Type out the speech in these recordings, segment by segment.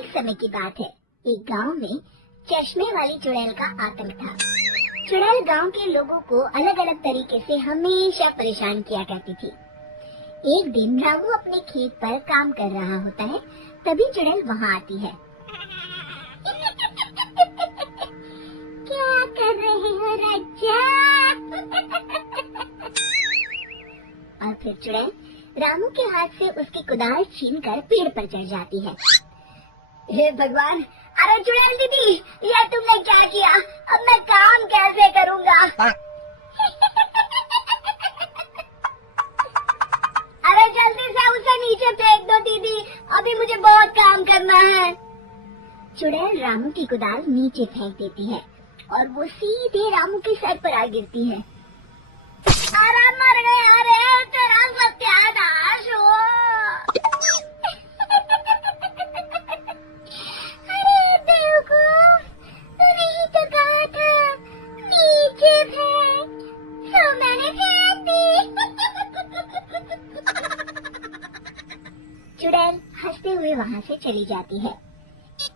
एक समय की बात है। एक गांव में चश्मे वाली चुड़ैल का आतंक था। चुड़ैल गांव के लोगों को अलग अलग तरीके से हमेशा परेशान किया करती थी। एक दिन रामू अपने खेत पर काम कर रहा होता है, तभी चुड़ैल वहां आती है। क्या कर रहे हो राजा? और फिर चुड़ैल रामू के हाथ से उसकी कुदाल छीनकर पेड़ पर चढ़ जाती है। हे भगवान! अरे चुड़ैल दीदी, ये तुमने क्या किया? अब मैं काम कैसे करूँगा? अरे जल्दी से उसे नीचे फेंक दो दीदी, अभी मुझे बहुत काम करना है। चुड़ैल रामू की कुदाल नीचे फेंक देती है और वो सीधे रामू के सर पर आ गिरती है। अरे मर गया रे, तेरा सत्यानाश हो। अरे बेवकूफ, तूने ही तो कहा था नीचे फेंक, तो मैंने फेंक दी। चुड़ैल हंसते हुए वहाँ से चली जाती है।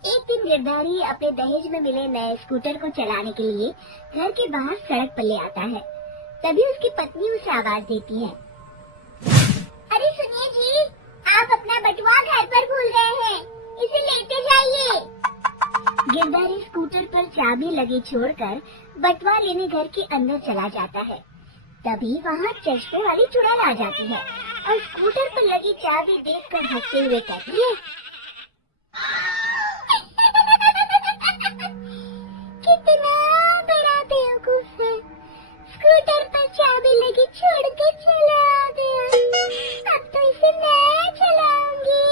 एक दिन गिरधारी अपने दहेज में मिले नए स्कूटर को चलाने के लिए घर के बाहर सड़क पर ले आता है। तभी उसकी पत्नी उसे आवाज देती है। अरे सुनिए जी, आप अपना बटुआ घर पर भूल गए हैं, इसे लेते जाइए। गिरधारी स्कूटर पर चाबी लगी छोड़कर बटुआ लेने घर के अंदर चला जाता है। तभी वहाँ चश्मे वाली चुड़ैल आ जाती है और स्कूटर पर लगी चाबी देखकर हंसते हुए कहती है, कितना बड़ा बेवकूफ है, स्कूटर पर चाबी लगी छोड़ के चला गया, अब तो इसे मैं चलाऊंगी।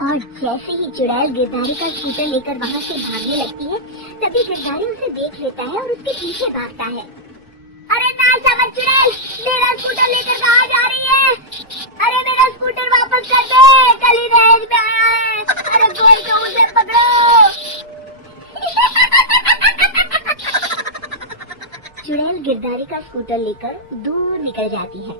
और जैसे ही चुड़ैल गिरधारी का स्कूटर लेकर वहाँ से भागने लगती है, तभी गिरधारी उसे देख लेता है और उसके पीछे भागता है। अरे ना समझ चुड़ैल, मेरा स्कूटर लेकर कहाँ जा रही है? अरे मेरा स्कूटर वापस कर दे, कल ही दहेज में आया है। अरे कोई तो उसे पकड़ो। चुड़ैल गिरधारी का स्कूटर लेकर दूर निकल जाती है।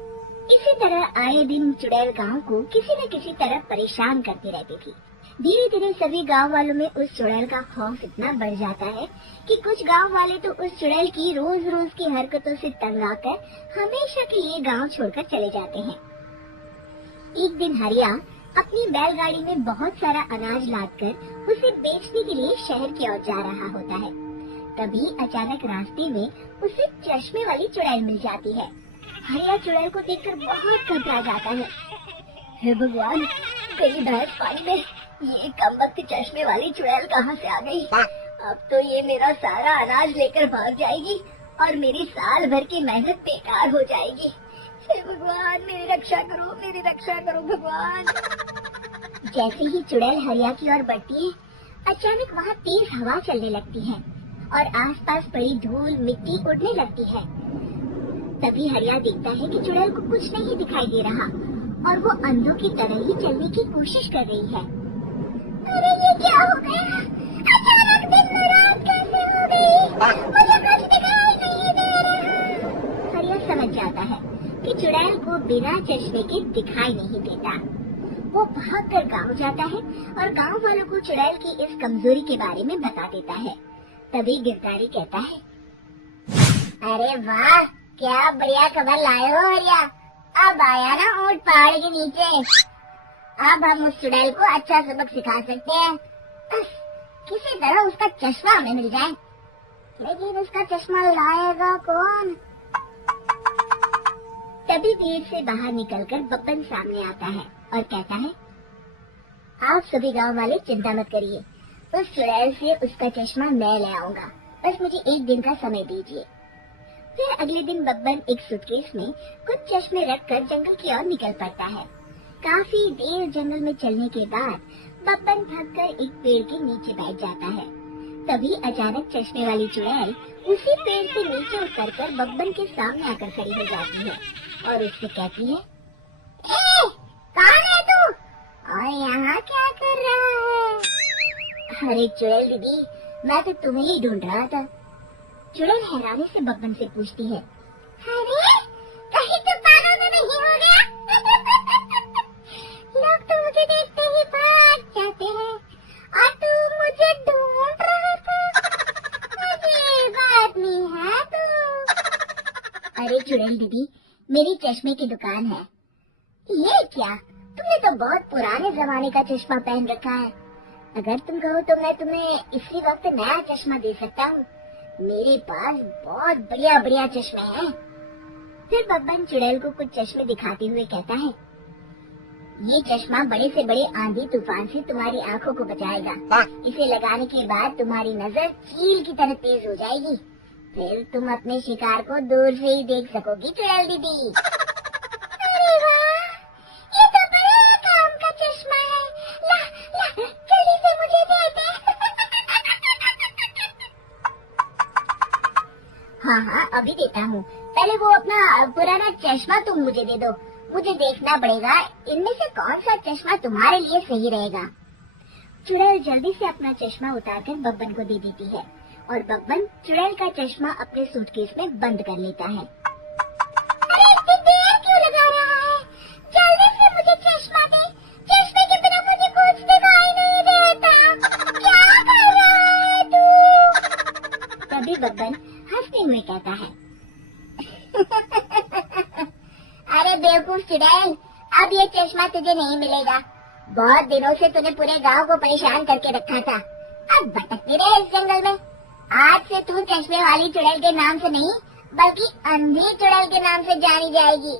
इसी तरह आए दिन चुड़ैल गांव को किसी न किसी तरह परेशान करती रहती थी। धीरे धीरे सभी गांव वालों में उस चुड़ैल का खौफ इतना बढ़ जाता है कि कुछ गांव वाले तो उस चुड़ैल की रोज रोज की हरकतों से तंग आकर हमेशा के लिए गांव छोड़कर चले जाते हैं। एक दिन हरिया अपनी बैलगाड़ी में बहुत सारा अनाज लादकर उसे बेचने के लिए शहर की ओर जा रहा होता है। तभी अचानक रास्ते में उसे चश्मे वाली चुड़ैल मिल जाती है। हरिया चुड़ैल को देखकर बहुत घबरा जाता है। हे भगवान, कहीं भैंस पानी में, ये कमबख्त चश्मे वाली चुड़ैल कहाँ से आ गई? अब तो ये मेरा सारा अनाज लेकर भाग जाएगी और मेरी साल भर की मेहनत बेकार हो जाएगी। हे भगवान, मेरी रक्षा करो भगवान। जैसे ही चुड़ैल हरिया की ओर बढ़ती है, अचानक वहाँ तेज हवा चलने लगती है और आसपास पड़ी धूल मिट्टी उड़ने लगती है। तभी हरिया देखता है कि चुड़ैल को कुछ नहीं दिखाई दे रहा और वो अंधों की तरह ही चलने की कोशिश कर रही है। अरे ये क्या हो गया? अचानक दिन में रात कैसे हो गई? मुझे कुछ दिखाई नहीं दे रहा। हरिया समझ जाता है कि चुड़ैल को बिना चश्मे के दिखाई नहीं देता। वो भागकर गांव जाता है और गांव वालों को चुड़ैल की इस कमजोरी के बारे में बता देता है। तभी गिरधारी कहता है, अरे वाह, क्या बढ़िया खबर लाए हो हरिया। अब आया ना ऊंट पहाड़ के नीचे। अब हम उस चुड़ैल को अच्छा सबक सिखा सकते हैं। किसी तरह उसका चश्मा हमें मिल जाए, लेकिन उसका चश्मा लाएगा कौन? तभी भीड़ से बाहर निकलकर बब्बन सामने आता है और कहता है, आप सभी गांव वाले चिंता मत करिए, उस चुड़ैल से उसका चश्मा मैं ले आऊंगा, बस मुझे एक दिन का समय दीजिए। फिर अगले दिन बब्बन एक सूटकेस में कुछ चश्मे रखकर जंगल की ओर निकल पड़ता है। काफी देर जंगल में चलने के बाद बब्बन थककर एक पेड़ के नीचे बैठ जाता है। तभी अचानक चश्मे वाली चुड़ैल उसी पेड़ से नीचे उतरकर बब्बन के सामने आकर खड़ी हो जाती है और उससे कहती है, कौन है तू और यहाँ क्या कर रहा है? अरे चुड़ैल दीदी, मैं तो तुम्हें ही ढूंढ रहा था। चुड़ैल हैरानी से बब्बन से पूछती है, अरे कहीं तो पागल तो नहीं हो गया? लो चश्मे की दुकान है। ये क्या, तुमने तो बहुत पुराने जमाने का चश्मा पहन रखा है। अगर तुम कहो तो मैं तुम्हें इसी वक्त नया चश्मा दे सकता हूँ। मेरे पास बहुत बढ़िया बढ़िया चश्मे हैं। फिर बब्बन चुड़ैल को कुछ चश्मे दिखाते हुए कहता है, ये चश्मा बड़े से बड़े आंधी तूफान से तुम्हारी आंखों को बचाएगा। इसे लगाने के बाद तुम्हारी नजर चील की तरह तेज हो जाएगी। फिर तुम अपने शिकार को दूर से ही देख सकोगी चुड़ैल दीदी। अरे वाह, ये तो बड़ा काम का चश्मा है। ला, ला, जल्दी से मुझे दे दे। हाँ हाँ, अभी देता हूँ। पहले वो अपना पुराना चश्मा तुम मुझे दे दो। मुझे देखना पड़ेगा इनमें से कौन सा चश्मा तुम्हारे लिए सही रहेगा। चुड़ैल जल्दी से अपना चश्मा उतारकर बब्बन को दे देती है और बब्बन चुड़ैल का चश्मा अपने सूटकेस में बंद कर लेता है। अरे इतनी देर क्यों लगा रहा है? जल्दी से मुझे चश्मा दे। चश्मे के बिना मुझे कुछ दिखाई नहीं देता। क्या कर रहा है तू? तभी बब्बन हंसते हुए कहता है, अरे बेवकूफ चुड़ैल, अब ये चश्मा तुझे नहीं मिलेगा। बहुत दिनों से तूने पूरे गांव को परेशान करके रखा था। अब भटकती रहे इस जंगल में। आज से तू चश्मे वाली चुड़ैल के नाम से नहीं बल्कि अंधी चुड़ैल के नाम से जानी जाएगी।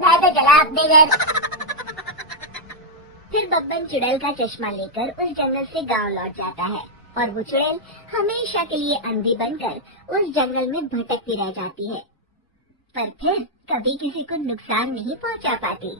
मैं तो चला अपने घर। फिर बब्बन चुड़ैल का चश्मा लेकर उस जंगल से गांव लौट जाता है और वो चुड़ैल हमेशा के लिए अंधी बनकर उस जंगल में भटकती रह जाती है, पर फिर कभी किसी को नुकसान नहीं पहुंचा पाती।